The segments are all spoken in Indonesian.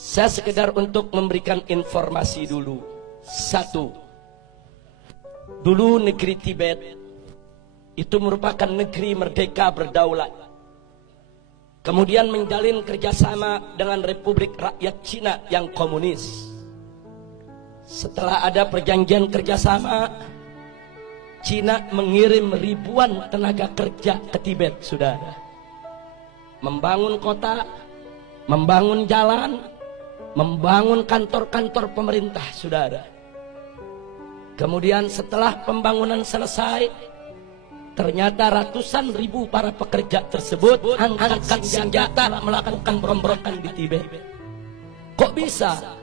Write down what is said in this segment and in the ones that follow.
Saya sekedar untuk memberikan informasi dulu. Satu, dulu negeri Tibet itu merupakan negeri merdeka berdaulat. Kemudian menjalin kerjasama dengan Republik Rakyat Cina yang komunis. Setelah ada perjanjian kerjasama, Cina mengirim ribuan tenaga kerja ke Tibet, saudara. Membangun kota, membangun jalan, membangun kantor-kantor pemerintah, saudara. Kemudian setelah pembangunan selesai, ternyata ratusan ribu para pekerja tersebut angkat senjata melakukan pemberontakan di Tibet. Kok bisa?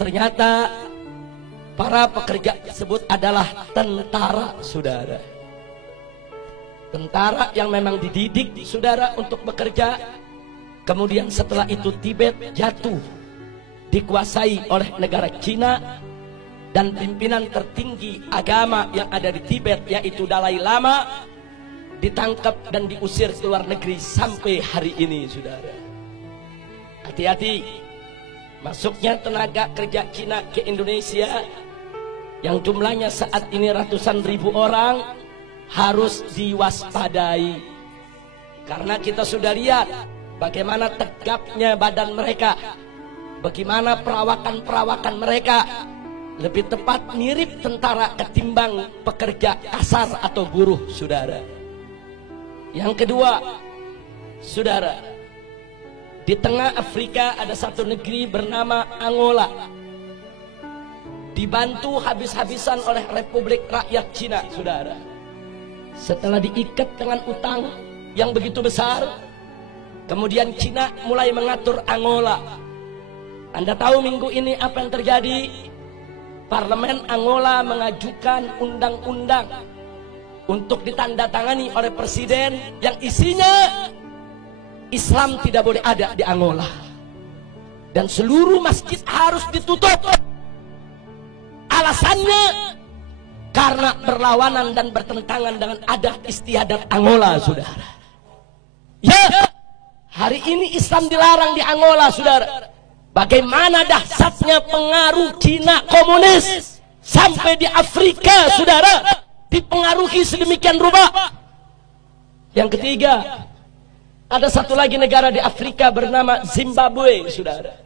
Ternyata para pekerja tersebut adalah tentara, saudara. Tentara yang memang dididik, saudara, untuk bekerja. Kemudian setelah itu Tibet jatuh, dikuasai oleh negara Cina, dan pimpinan tertinggi agama yang ada di Tibet, yaitu Dalai Lama, ditangkap dan diusir ke luar negeri sampai hari ini, saudara. Hati-hati, masuknya tenaga kerja Cina ke Indonesia yang jumlahnya saat ini ratusan ribu orang harus diwaspadai, karena kita sudah lihat bagaimana tegapnya badan mereka, bagaimana perawakan mereka. Lebih tepat mirip tentara ketimbang pekerja kasar atau buruh, saudara. Yang kedua, saudara, di tengah Afrika ada satu negeri bernama Angola, dibantu habis-habisan oleh Republik Rakyat Cina, saudara. Setelah diikat dengan utang yang begitu besar, kemudian Cina mulai mengatur Angola. Anda tahu minggu ini apa yang terjadi? Parlemen Angola mengajukan undang-undang untuk ditandatangani oleh presiden yang isinya Islam tidak boleh ada di Angola, dan seluruh masjid harus ditutup. Alasannya karena berlawanan dan bertentangan dengan adat istiadat Angola, saudara. Ya, hari ini Islam dilarang di Angola, saudara. Bagaimana dahsyatnya pengaruh Cina komunis sampai di Afrika, saudara, dipengaruhi sedemikian rupa. Yang ketiga, ada satu lagi negara di Afrika bernama Zimbabwe, saudara,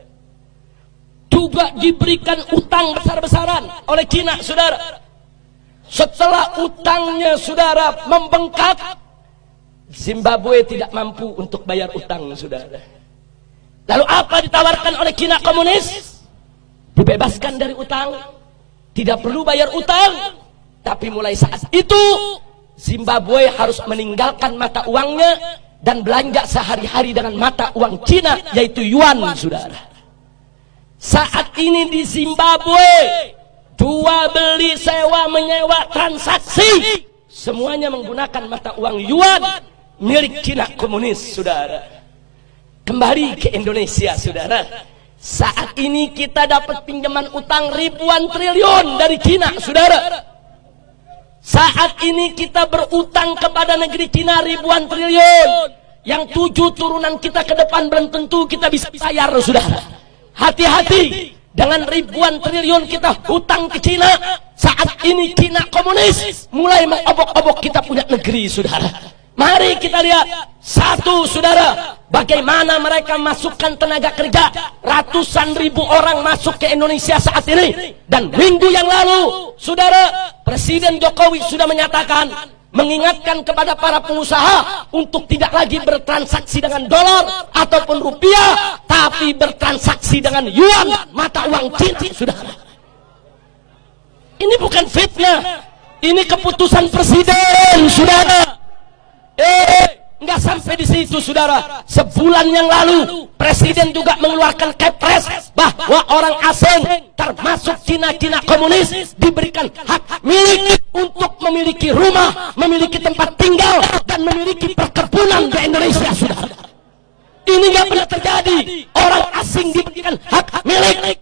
juga diberikan utang besar-besaran oleh Cina, saudara. Setelah utangnya, saudara, membengkak, Zimbabwe tidak mampu untuk bayar utang, saudara. Lalu apa ditawarkan oleh Cina komunis? Dibebaskan dari utang, tidak perlu bayar utang. Tapi mulai saat itu Zimbabwe harus meninggalkan mata uangnya dan belanja sehari-hari dengan mata uang Cina, yaitu yuan, saudara. Saat ini di Zimbabwe, jual beli, sewa menyewa, transaksi, semuanya menggunakan mata uang yuan milik Cina komunis, saudara. Kembali ke Indonesia, saudara. Saat ini kita dapat pinjaman utang ribuan triliun dari Cina, saudara. Saat ini kita berutang kepada negeri Cina ribuan triliun, yang 7 turunan kita ke depan belum tentu kita bisa bayar, saudara. Hati-hati dengan ribuan triliun kita hutang ke Cina. Saat ini Cina komunis mulai mengobok-obok kita punya negeri, saudara. Mari kita lihat satu, saudara, bagaimana mereka masukkan tenaga kerja. Ratusan ribu orang masuk ke Indonesia saat ini. Dan minggu yang lalu, saudara, Presiden Jokowi sudah menyatakan, mengingatkan kepada para pengusaha untuk tidak lagi bertransaksi dengan dolar ataupun rupiah, tapi bertransaksi dengan yuan, mata uang Cina, saudara. Ini bukan fitnah, ini keputusan presiden, saudara. Nggak sampai di situ, saudara. Sebulan yang lalu presiden juga mengeluarkan kepres bahwa orang asing termasuk Cina komunis diberikan hak milik untuk memiliki rumah, memiliki tempat tinggal, dan memiliki perkebunan di Indonesia, saudara. Ini nggak pernah terjadi. Orang asing diberikan hak milik.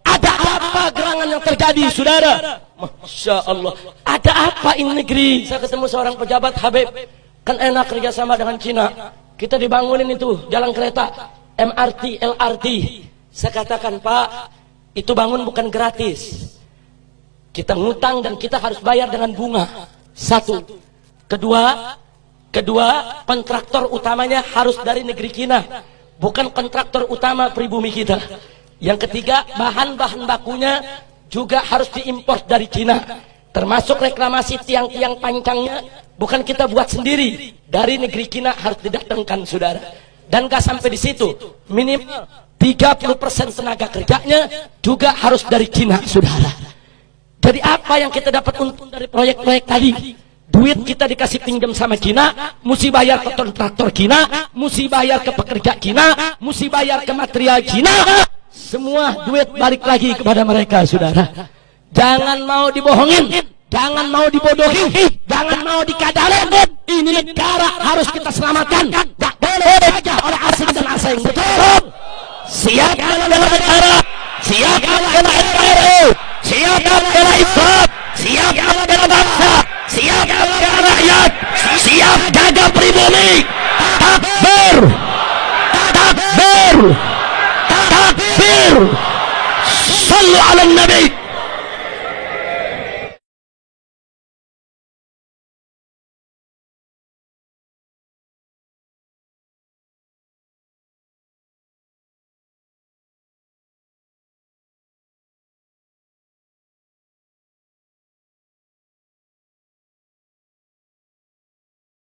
Ada apa gerangan yang terjadi, saudara? Masya Allah. Ada apa ini negeri? Saya ketemu seorang pejabat, Habib, kan enak kerjasama dengan Cina. Kita dibangunin itu jalan kereta, MRT, LRT. Saya katakan, Pak, itu bangun bukan gratis. Kita ngutang dan kita harus bayar dengan bunga. Satu. Kedua, kontraktor utamanya harus dari negeri Cina, bukan kontraktor utama pribumi kita. Yang ketiga, bahan-bahan bakunya juga harus diimpor dari Cina, termasuk reklamasi tiang-tiang pancangnya bukan kita buat sendiri, dari negeri Cina harus didatangkan, saudara. Dan gak sampai di situ, minimal 30% tenaga kerjanya juga harus dari Cina, saudara. Jadi apa yang kita dapat untung dari proyek-proyek tadi? Duit kita dikasih pinjam sama Cina, mesti bayar ke kontraktor Cina, mesti bayar ke pekerja Cina, mesti bayar ke material Cina. Semua duit balik lagi kepada mereka, saudara. Jangan mau dibohongin, jangan mau dibodohi, jangan mau dikadalin. Ini negara harus kita selamatkan. Tak boleh saja oleh asing dan asing. Betul. Siap bela negara, siap bela NKRI, siap bela Islam, siap bela bangsa, siap bela rakyat, siap jaga pribumi. Takbir, takbir, takbir. Sallu ala Nabi.